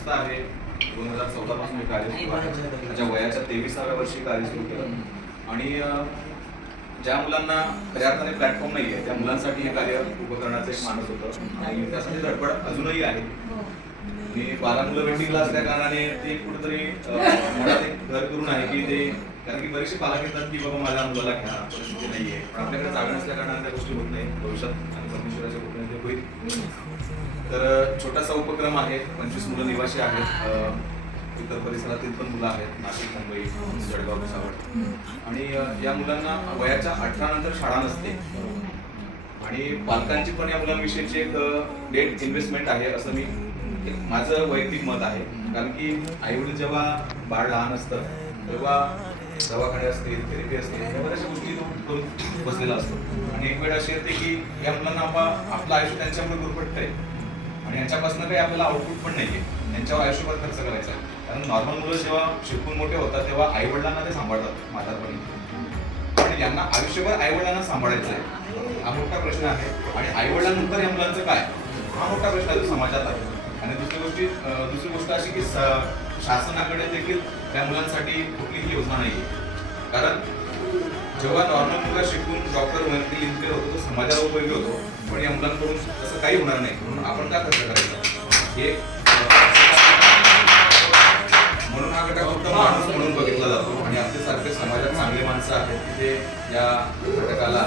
संस्था आहे. दोन हजार चौदा पासून मी कार्य सुरू आहे. माझ्या वयाच्या तेविसाव्या वर्षी कार्य सुरू केलं. आणि ज्या मुलांना खऱ्या अर्थाने प्लॅटफॉर्म नाही आहे त्या मुलांसाठी हे कार्य उभं करण्याचं एक मानस होतं. आणि त्यासाठी धडपड अजूनही आहे. मी बारा मुलं वेटिंगला असल्या कारणाने ते कुठेतरी मनात एक घर करून आहे की ते कारण की बरेचसे पालक येतात की बाबा माझ्या मुलाला घ्या परिस्थिती नाहीये. पण आपल्याकडे जागा नसल्या कारणाने त्या गोष्टी होत नाही भविष्यात आणि परमेश्वराच्या कृपेने ते होईल. तर छोटासा उपक्रम आहे. पंचवीस मुलं निवासी आहेत. इतर परिसरातील पण मुलं आहेत. नाशिक मुंबई जळगाव भुसावळ आणि या मुलांना वयाच्या अठरा नंतर शाळा नसते. आणि पालकांची पण या मुलांविषयीची एक डेट इन्व्हेस्टमेंट आहे असं मी माझं वैयक्तिक मत आहे. कारण की आईवडील जेव्हा बाळ लहान असतं तेव्हा दवाखाने असतील थेरपी असतील या बऱ्याचशा गोष्टी तो करून बसलेला असतो. आणि एक वेळ अशी येते की या मुलांना आपा- आपलं आयुष्य त्यांच्यामुळे गुरफटतंय आणि यांच्यापासून काही आपल्याला आउटपुट पण नाहीये. त्यांच्यावर आयुष्यभर खर्च करायचा आहे. कारण नॉर्मल मुलं जेव्हा शिकून मोठे होतात तेव्हा आईवडिलांना ते सांभाळतात म्हातारपणी. आणि यांना आयुष्यभर आईवडिलांना सांभाळायचं आहे. हा मोठा प्रश्न आहे. आणि आईवडिलांनंतर या मुलांचं काय? हा मोठा प्रश्न आहे समाजात आहे. आणि दुसरी गोष्टी दुसरी गोष्ट अशी की शासनाकडे देखील त्या मुलांसाठी कुठलीही योजना नाही कारण जेव्हा नॉर्मल मुलगा शिकून डॉक्टर बनतील इंजिनियर होतो तो समाजाला उपयोगी होतो पण या मुलांकडून तसं काही होणार नाही. म्हणून आपण काय खर्च करायचं? हे म्हणून हा गटा फक्त माणूस म्हणून बघितला जातो आणि आपल्यासारखे समाजात चांगले माणसं आहेत तिथे या घटकाला